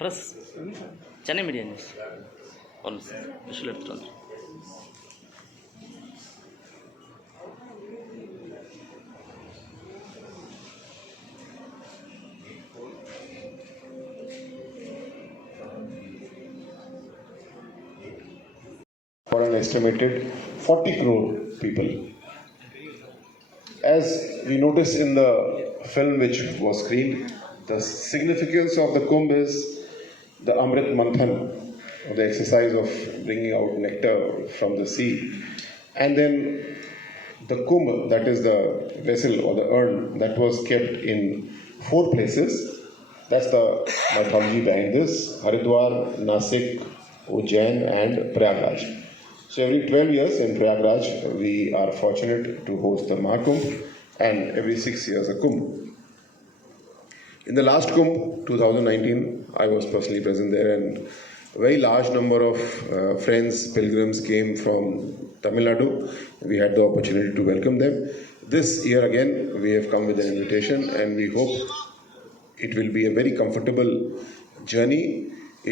Press Chennai media news ಒಂದು whistle ಎಡ್ತಾರೆ for an estimated 40 crore people. As we noticed in the film which was screened, the significance of the Kumbh is the Amrit Manthan, or the exercise of bringing out nectar from the sea. And then the Kumbh, that is the vessel or the urn that was kept in 4 places. That's the mythology behind this: Haridwar, Nasik, Ujjain and Prayagraj. So every 12 years in Prayagraj, we are fortunate to host the mahakumbh, and every 6 years a kumbh. In the last kumbh, 2019, I was personally present there, and a very large number of friends, pilgrims came from Tamil Nadu. We had the opportunity to welcome them. This year again, we have come with an invitation, and we hope it will be a very comfortable journey.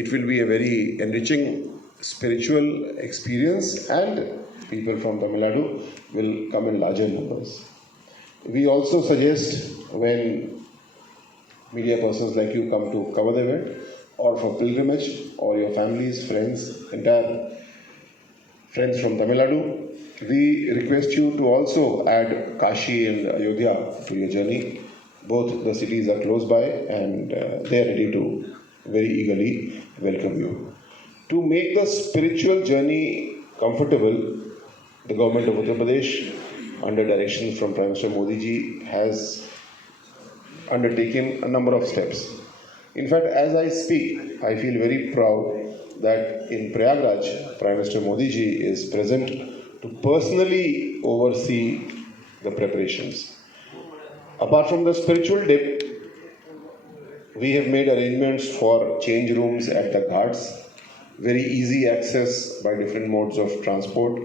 It will be a very enriching spiritual experience, and people from Tamil Nadu will come in larger numbers. We also suggest, when media persons like you come to cover the event, or for pilgrimage, or your families, friends, entire friends from Tamil Nadu, we request you to also add Kashi and Ayodhya to your journey. Both the cities are close by, and they are ready to very eagerly welcome you. To make the spiritual journey comfortable, the government of Uttar Pradesh, under directions from Prime Minister Modi ji, has undertaken a number of steps. In fact, as I speak, I feel very proud that in Prayagraj, Prime Minister Modi ji is present to personally oversee the preparations. Apart from the spiritual dip, we have made arrangements for change rooms at the ghats, very easy access by different modes of transport.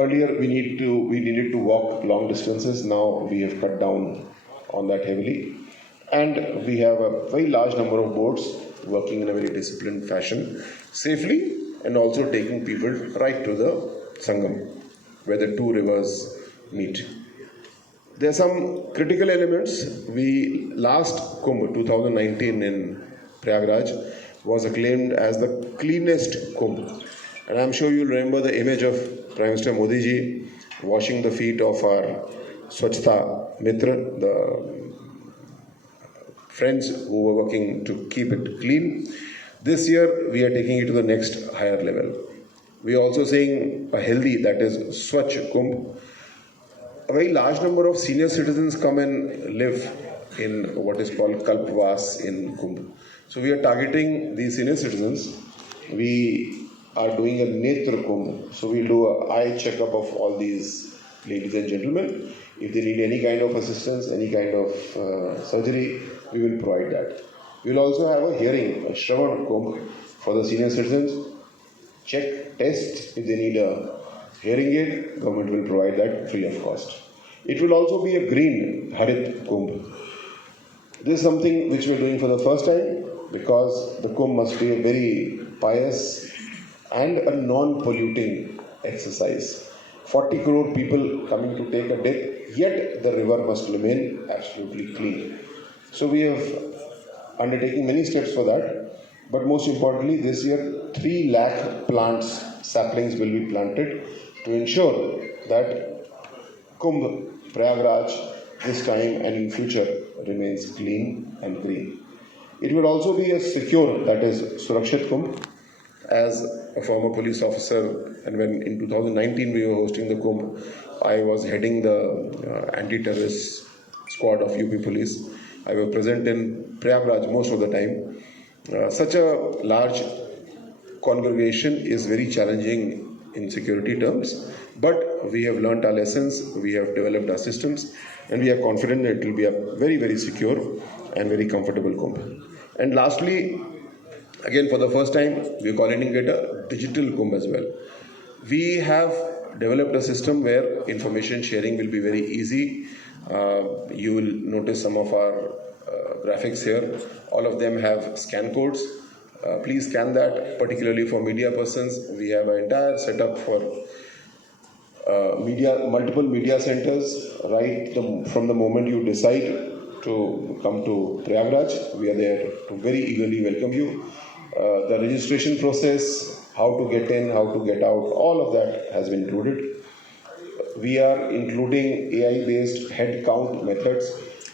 Earlier we needed to walk long distances. Now we have cut down on that heavily, and we have a very large number of boats working in a very disciplined fashion, safely, and also taking people right to the Sangam, where the 2 rivers meet. There are some critical elements. Last Kumbh 2019 in Prayagraj was acclaimed as the cleanest Kumbh. And I'm sure you'll remember the image of Prime Minister Modi ji washing the feet of our Swachhta Mitra, the friends who were working to keep it clean. This year, we are taking it to the next higher level. We are also saying a healthy, that is Swachh Kumbh. A very large number of senior citizens come and live in what is called Kalpvas in Kumbh. So we are targeting these senior citizens. We are doing a Netra Kumbh. So we'll do an eye checkup of all these ladies and gentlemen. If they need any kind of assistance, any kind of surgery, we will provide that. We'll also have a hearing, a Shravan Kumbh for the senior citizens. Check, test. If they need a hearing aid, government will provide that free of cost. It will also be a green Harit Kumbh. This is something which we are doing for the first time, because the Kumbh must be a very pious and a non-polluting exercise. 40 crore people coming to take a dip, yet the river must remain absolutely clean. So we have undertaken many steps for that. But most importantly, this year 3 lakh plants, saplings will be planted to ensure that Kumbh, Prayagraj, this time and in future remains clean and green. It will also be a secure, that is Surakshit Kumbh. As a former police officer, and when in 2019 we were hosting the Kumbh, I was heading the anti-terrorist squad of UP police. I was present in Prayagraj most of the time. Such a large congregation is very challenging in security terms, but we have learnt our lessons, we have developed our systems, and we are confident that it will be a very, very secure and very comfortable Kumbh. And lastly, Again, for the first time, we are calling it a digital Kumbh as well. We have developed a system where information sharing will be very easy. You will notice some of our graphics here. All of them have scan codes. Please scan that, particularly for media persons. We have an entire setup for multiple media centers. Right from the moment you decide to come to Prayagraj, we are there to very eagerly welcome you. The registration process, how to get in, how to get out, all of that has been included. We are including AI-based head count methods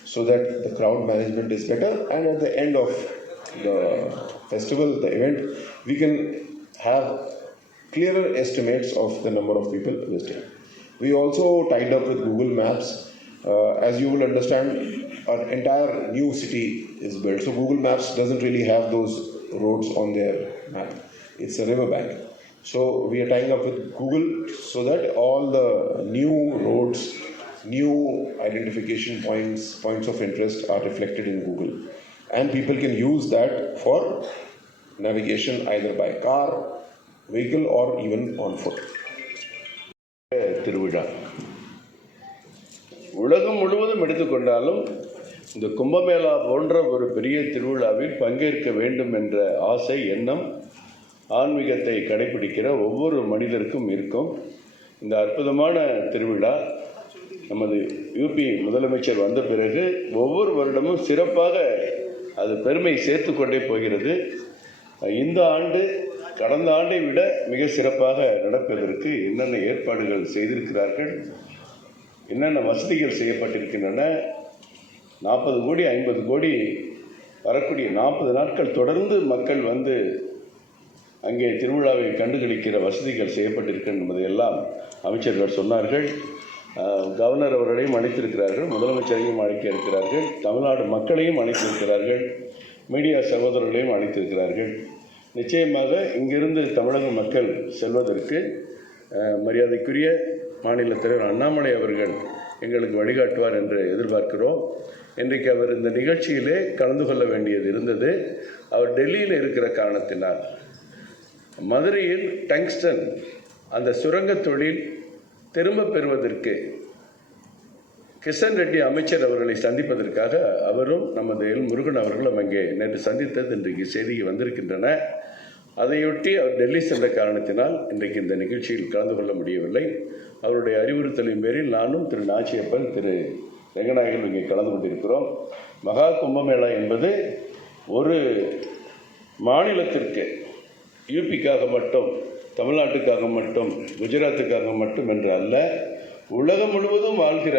so that the crowd management is better, and at the end of the festival, the event, we can have clearer estimates of the number of people visiting. We also tied up with Google Maps. As you will understand, our entire new city is built. So Google Maps doesn't really have those roads on their map. It's a riverbank. So we are tying up with Google so that all the new roads, new identification points of interest are reflected in Google. And people can use that for navigation either by car, vehicle or even on foot. திருவிழா உலகம் முழுவதும் எடுத்துக்கொண்டாலும் இந்த கும்பமேளா போன்ற ஒரு பெரிய திருவிழாவில் பங்கேற்க வேண்டும் என்ற ஆசை, எண்ணம் ஆன்மீகத்தை கடைபிடிக்கிற ஒவ்வொரு மனிதருக்கும் இருக்கும். இந்த அற்புதமான திருவிழா நமது யூபி முதலமைச்சர் வந்த பிறகு ஒவ்வொரு வருடமும் சிறப்பாக அது பெருமை சேர்த்து கொண்டே போகிறது. இந்த ஆண்டு கடந்த ஆண்டை விட மிக சிறப்பாக நடப்பதற்கு என்னென்ன ஏற்பாடுகள் செய்திருக்கிறார்கள், என்னென்ன வசதிகள் செய்யப்பட்டிருக்கின்றன. 40 கோடி 50 கோடி வரக்கூடிய 40 நாட்கள் தொடர்ந்து மக்கள் வந்து அங்கே திருவிழாவை கண்டுகளிக்கிற வசதிகள் செய்யப்பட்டிருக்கின்றன என்பதையெல்லாம் அமைச்சர்கள் சொன்னார்கள். கவர்னர் அவர்களையும் அழைத்திருக்கிறார்கள், முதலமைச்சரையும் அழைக்க இருக்கிறார்கள், தமிழ்நாடு மக்களையும் அழைத்திருக்கிறார்கள், மீடியா சகோதரர்களையும் அழைத்திருக்கிறார்கள். நிச்சயமாக இங்கிருந்து தமிழக மக்கள் செல்வதற்கு மரியாதைக்குரிய மாநில தலைவர் அண்ணாமலை அவர்கள் எங்களுக்கு வழிகாட்டுவார் என்று எதிர்பார்க்கிறோம். இன்றைக்கு அவர் இந்த நிகழ்ச்சியிலே கலந்து கொள்ள வேண்டியது இருந்தது. அவர் டெல்லியில் இருக்கிற காரணத்தினால் மதுரையில் டங்ஸ்டன் அந்த சுரங்க தொழில் திரும்ப பெறுவதற்கு கிஷன் ரெட்டி அமைச்சர் அவர்களை சந்திப்பதற்காக அவரும் நமது எல் முருகன் அவர்களும் அங்கே நேற்று சந்தித்தது இன்றைக்கு செய்தி வந்திருக்கின்றன. அதையொட்டி அவர் டெல்லி சென்ற காரணத்தினால் இன்றைக்கு இந்த நிகழ்ச்சியில் கலந்து கொள்ள முடியவில்லை. அவருடைய அறிவுறுத்தலின் பேரில் நானும் திரு நாச்சியப்பன், திரு ரெங்கநாயகன் இங்கே கலந்து கொண்டிருக்கிறோம். மகா கும்பமேளா என்பது ஒரு மாநிலத்திற்கு, யூபிக்காக மட்டும், தமிழ்நாட்டுக்காக மட்டும், குஜராத்துக்காக மட்டும் என்று அல்ல, உலகம் முழுவதும் வாழ்கிற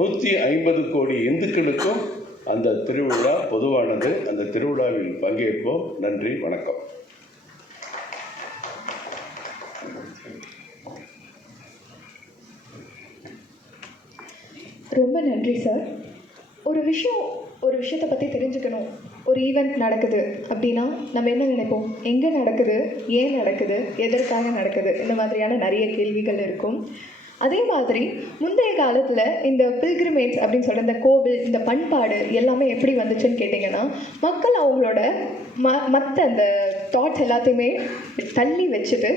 150 கோடி இந்துக்களுக்கும் அந்த திருவிழா பொதுவானது. அந்த திருவிழாவில் பங்கேற்போம். நன்றி, வணக்கம். ரொம்ப நன்றி சார். ஒரு விஷயத்தை பற்றி தெரிஞ்சுக்கணும், ஒரு ஈவெண்ட் நடக்குது அப்படின்னா நம்ம என்ன நினைப்போம்? எங்கே நடக்குது, ஏன் நடக்குது, எதற்காக நடக்குது, இந்த மாதிரியான நிறைய கேள்விகள் இருக்கும். அதே மாதிரி முந்தைய காலத்தில் இந்த பில்கிரிமேஜ் அப்படின்னு சொல்கிற இந்த கோவில், இந்த பண்பாடு எல்லாமே எப்படி வந்துச்சுன்னு கேட்டிங்கன்னா, மக்கள் அவங்களோட மற்ற அந்த தாட்ஸ் எல்லாத்தையுமே தள்ளி வச்சுட்டு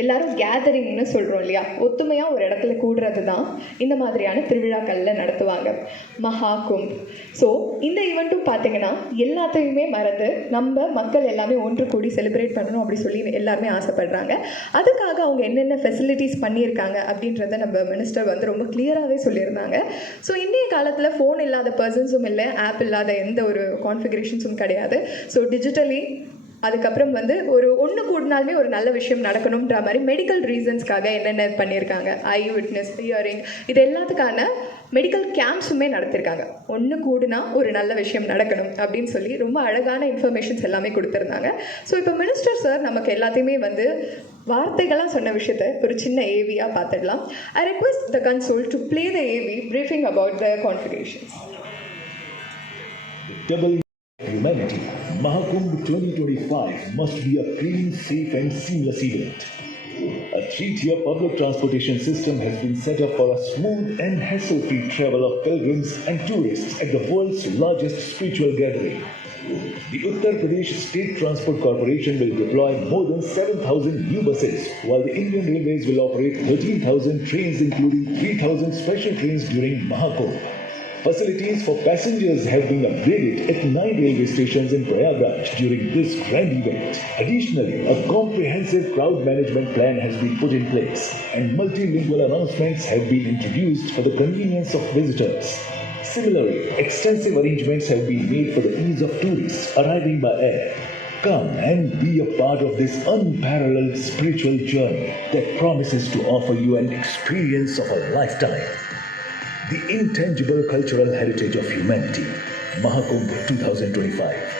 எல்லாரும் கேதரிங்னு சொல்கிறோம் இல்லையா, ஒத்துமையாக ஒரு இடத்துல கூடுறது தான் இந்த மாதிரியான திருவிழாக்களில் நடத்துவாங்க, மகாகும்ப். ஸோ இந்த ஈவெண்ட்டும் பார்த்திங்கன்னா எல்லாத்தையுமே மறந்து நம்ம மக்கள் எல்லாமே ஒன்று கூடி செலிப்ரேட் பண்ணணும் அப்படி சொல்லி எல்லாருமே ஆசைப்படுறாங்க. அதுக்காக அவங்க என்னென்ன ஃபெசிலிட்டிஸ் பண்ணியிருக்காங்க அப்படின்றத நம்ம மினிஸ்டர் வந்து ரொம்ப கிளியராகவே சொல்லியிருந்தாங்க. ஸோ இன்றைய காலத்தில் ஃபோன் இல்லாத பர்சன்ஸும் இல்லை, ஆப் இல்லாத எந்த ஒரு கான்ஃபிகரேஷன்ஸும் கிடையாது. ஸோ டிஜிட்டலி அதுக்கப்புறம் வந்து ஒன்று கூடினாலுமே ஒரு நல்ல விஷயம் நடக்கணுன்ற மாதிரி மெடிக்கல் ரீசன்ஸ்க்காக என்னென்ன பண்ணியிருக்காங்க, ஐ விட்னஸ், ஹியரிங், இது எல்லாத்துக்கான மெடிக்கல் கேம்ப்ஸுமே நடத்திருக்காங்க. ஒன்று கூடுனா ஒரு நல்ல விஷயம் நடக்கணும் அப்படின்னு சொல்லி ரொம்ப அழகான இன்ஃபர்மேஷன்ஸ் எல்லாமே கொடுத்துருந்தாங்க. ஸோ இப்போ மினிஸ்டர் சார் நமக்கு எல்லாத்தையுமே வந்து வார்த்தைகளாக சொன்ன விஷயத்தை ஒரு சின்ன ஏவியாக பார்த்துடலாம். I request the console to play the AV briefing about the configurations. Humanity, Mahakumbh 2025 must be a clean, safe and seamless event. A 3-tier public transportation system has been set up for a smooth and hassle-free travel of pilgrims and tourists at the world's largest spiritual gathering. The Uttar Pradesh State Transport Corporation will deploy more than 7,000 new buses, while the Indian Railways will operate 13,000 trains, including 3,000 special trains during mahakumbh. Facilities for passengers have been upgraded at 9 railway stations in Prayagraj during this grand event. Additionally, a comprehensive crowd management plan has been put in place, and multilingual announcements have been introduced for the convenience of visitors. Similarly, extensive arrangements have been made for the ease of tourists arriving by air. Come and be a part of this unparalleled spiritual journey that promises to offer you an experience of a lifetime. The intangible cultural heritage of humanity, Mahakumbh 2025.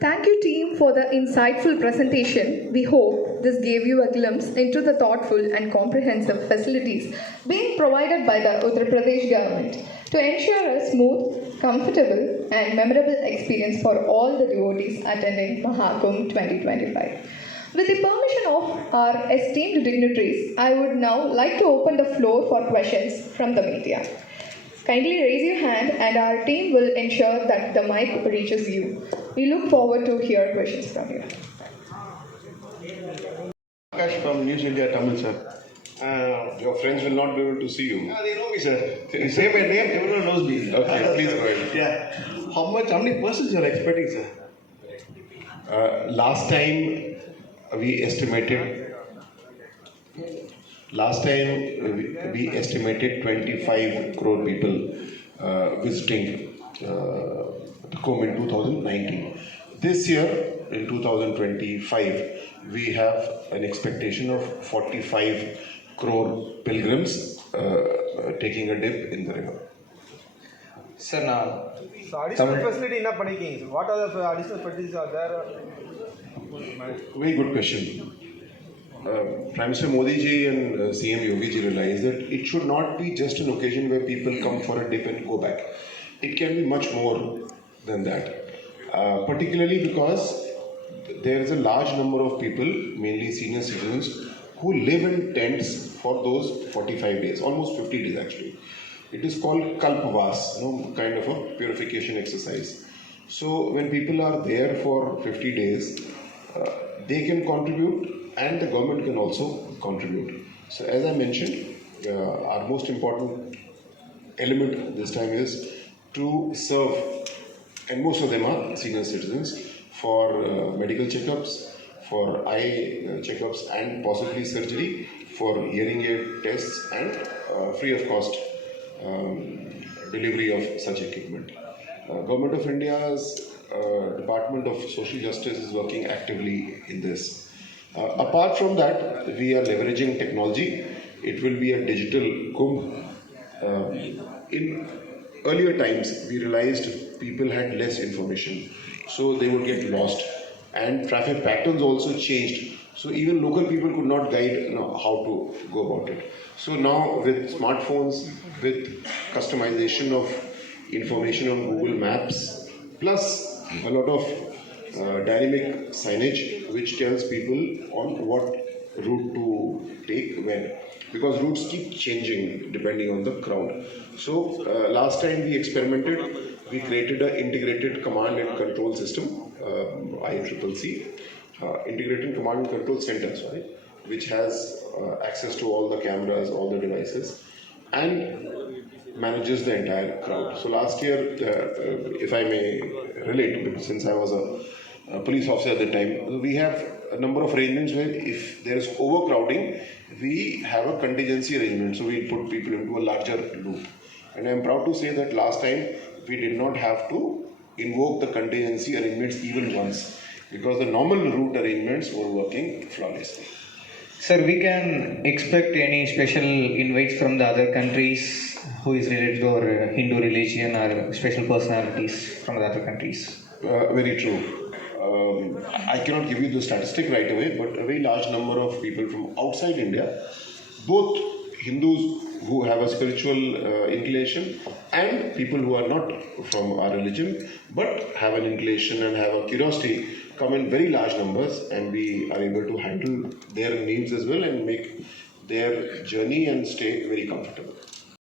Thank you, team, for the insightful presentation. We hope this gave you a glimpse into the thoughtful and comprehensive facilities being provided by the Uttar Pradesh government to ensure a smooth, comfortable, and memorable experience for all the devotees attending Mahakumbh 2025. With the permission of our esteemed dignitaries, I would now like to open the floor for questions from the media. Kindly raise your hand and our team will ensure that the mic reaches you. We look forward to hear questions from you. Akash from News India Tamil, sir. Your friends will not be able to see you. Yeah, they know me, sir. You say my name, everyone knows me. Okay, please go ahead. Yeah. How many persons you are expecting, sir? Last time we estimated 25 crore people visiting the Kumbh in 2019. This year, in 2025, we have an expectation of 45 crore pilgrims taking a dip in the river. Sir, now, So additional facility enough panicking. So what are the additional facilities are there? Very good question. Prime Minister Modi ji and CM Yogi ji realized that it should not be just an occasion where people come for a dip and go back. It can be much more than that. Particularly because there is a large number of people, mainly senior citizens, who live in tents for those 45 days, almost 50 days actually. It is called Kalpvas, kind of a purification exercise. So when people are there for 50 days, they can contribute and the government can also contribute. So as I mentioned, our most important element this time is to serve, and most of them are senior citizens, for medical checkups, for eye checkups and possibly surgery, for hearing aid tests and free of cost delivery of such equipment. Government of India's Department of Social Justice is working actively in this. Apart from that, we are leveraging technology. It will be a digital Kumbh. In earlier times, we realized people had less information, so they would get lost. And traffic patterns also changed. So even local people could not guide how to go about it. So now with smartphones, with customization of information on Google Maps, plus a lot of dynamic signage which tells people on what route to take when, because routes keep changing depending on the crowd. So last time we experimented, we created an integrated command and control system, ICCC, integrated command and control center, which has access to all the cameras, all the devices, and manages the entire crowd. So last year, if I may relate, since I was a police officer at the time, we have a number of arrangements where if there is overcrowding, we have a contingency arrangement. So we put people into a larger loop. And I'm proud to say that last time we did not have to invoke the contingency arrangements even once, because the normal route arrangements were working flawlessly. sir, we can expect any special invites from the other countries who is related to our Hindu religion or special personalities from the other countries? Very true. I cannot give you the statistic right away, but a very large number of people from outside India, both Hindus who have a spiritual inclination and people who are not from our religion but have an inclination and have a curiosity, come in very large numbers, and we are able to handle their needs as well and make their journey and stay very comfortable.